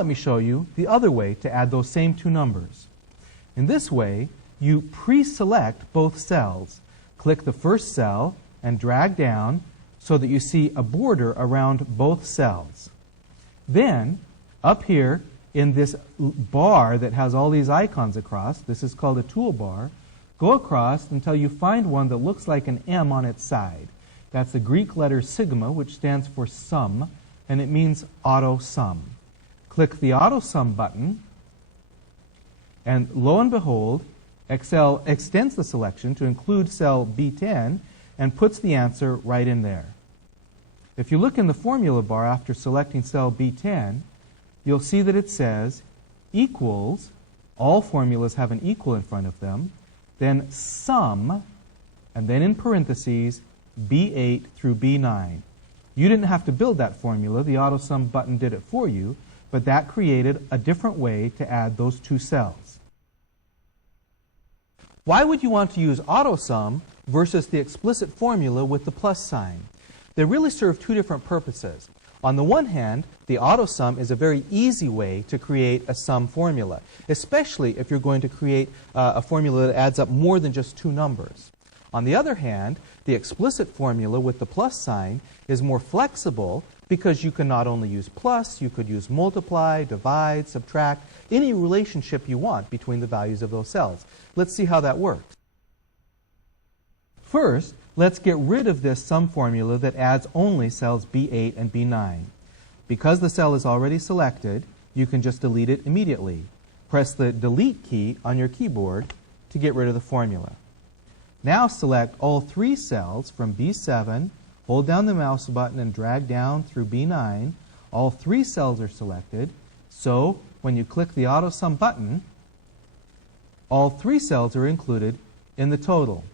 let me show you the other way to add those same two numbers. In this way, you pre-select both cells. Click the first cell and drag down so that you see a border around both cells. Then, up here in this bar that has all these icons across, this is called a toolbar, go across until you find one that looks like an M on its side. That's the Greek letter sigma, which stands for sum, and it means AutoSum. Click the AutoSum button, and lo and behold, Excel extends the selection to include cell B10 and puts the answer right in there. If you look in the formula bar after selecting cell B10, you'll see that it says equals, all formulas have an equal in front of them, then sum, and then in parentheses, B8 through B9. You didn't have to build that formula. The AutoSum button did it for you, but that created a different way to add those two cells. Why would you want to use AutoSum versus the explicit formula with the plus sign? They really serve two different purposes. On the one hand, the AutoSum is a very easy way to create a sum formula, especially if you're going to create a formula that adds up more than just two numbers. On the other hand, the explicit formula with the plus sign is more flexible because you can not only use plus, you could use multiply, divide, subtract, any relationship you want between the values of those cells. Let's see how that works. First, let's get rid of this sum formula that adds only cells B8 and B9. Because the cell is already selected, you can just delete it immediately. Press the delete key on your keyboard to get rid of the formula. Now select all three cells from B7, hold down the mouse button and drag down through B9. All three cells are selected, so when you click the AutoSum button, all three cells are included in the total.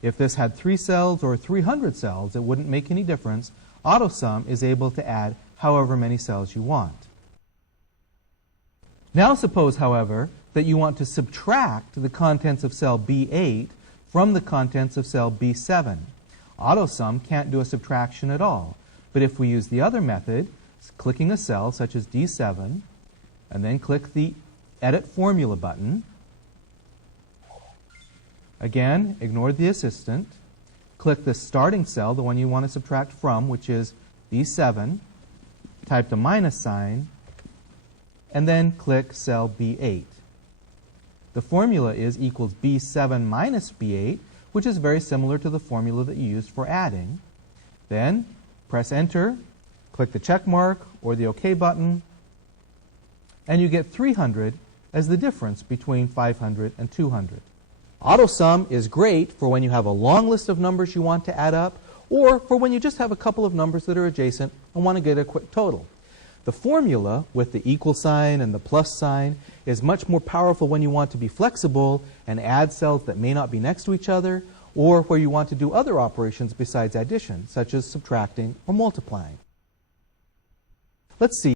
If this had 3 cells or 300 cells, it wouldn't make any difference. AutoSum is able to add however many cells you want. Now suppose, however, that you want to subtract the contents of cell B8 from the contents of cell B7. AutoSum can't do a subtraction at all. But if we use the other method, clicking a cell such as D7, and then click the Edit Formula button, again, ignore the assistant. Click the starting cell, the one you want to subtract from, which is B7. Type the minus sign, and then click cell B8. The formula is equals B7 minus B8, which is very similar to the formula that you used for adding. Then press Enter, click the check mark or the OK button, and you get 300 as the difference between 500 and 200. AutoSum is great for when you have a long list of numbers you want to add up, or for when you just have a couple of numbers that are adjacent and want to get a quick total. The formula with the equal sign and the plus sign is much more powerful when you want to be flexible and add cells that may not be next to each other, or where you want to do other operations besides addition, such as subtracting or multiplying. Let's see